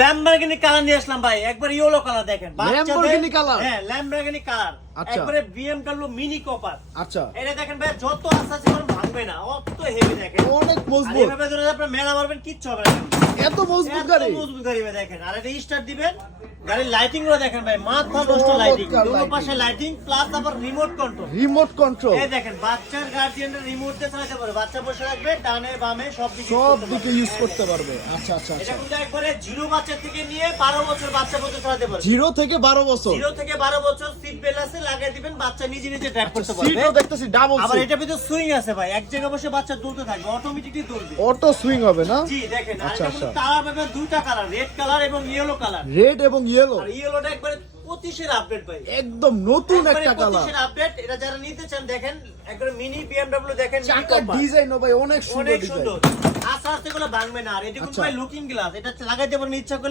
Lamborghini colour নিয়ে আসলাম ভাই, একবার ইয়েলো কালার দেখেন, ল্যাম্বরগিনি কালার, হ্যাঁ ল্যাম্বরগিনি কালার, আচ্ছা একবারে বিএমডব্লিউ মিনি কপার। আচ্ছা এটা দেখেন ভাই, যত আস্তে আস্তে করে ভাঙবে না, অত হেভি দেখেন, অনেক আর মজবুত, এইভাবে ধরে আপনি মেলা মারবেন কিচ্ছু হবে না, এত মজবুত এত গাড়ি। মজবুত গাড়ি ভাই দেখেন। আর এটা স্টার্ট দিবেন, গাড়ির লাইটিং গুলো দেখেন ভাই, মাথা নষ্ট লাইটিং, চমৎকার দুটো lighting। পাশে লাইটিং প্লাস আবার রিমোট কন্ট্রোল। রিমোট কন্ট্রোল, এই দেখেন বাচ্চার গার্ডিয়ানের রিমোট দিয়ে চালাতে পারবে, বাচ্চা বসে রাখবে ডানে বামে সব দিকে সব দিকে ইউজ করতে পারবে। আচ্ছা আচ্ছা এটা আচ্ছা, কিন্তু একবারে 0 বাচ্চা থেকে নিয়ে 12 বছর বাচ্চা পর্যন্ত চালাতে পারবে। 0 থেকে 12 বছর, 0 থেকে 12 বছর সিট বেল্ট আছে, লাগিয়ে দিবেন, বাচ্চা নিজে নিজে ড্রাইভ করতে পারবে। সিটও দেখতেছি ডাবল আবার সিট, এটা ভিতরে সুইং আছে ভাই, এক জায়গায় বসে বাচ্চা দুলতে থাকবে, অটোমেটিকলি দুলবে। অটো সুইং হবে না? জি দেখেন, আর আচ্ছা এটা আচ্ছা, কিন্তু কালার পাবেন দুইটা কালার, রেড কালার এবং ইয়েলো কালার। রেড এবং ইয়েলো, আর ইয়েলোটা একবারে 25 এর আপডেট ভাই, একদম নতুন একটা কালার। 25 এর আপডেট। এটা যারা নিতে চান দেখেন, একবারে মিনি বিএমডব্লিউ দেখেন, মিনি চাকার কপার। ডিজাইনও ভাই অনেক সুন্দর অনেক ডিজাইন। সুন্দর, আস্তে আস্তে গুলো ভাঙবে না। আর এটা কিন্তু আচ্ছা। ভাই লুকিং গ্লাস, এটা লাগাইতে পারবেন ইচ্ছা করলে।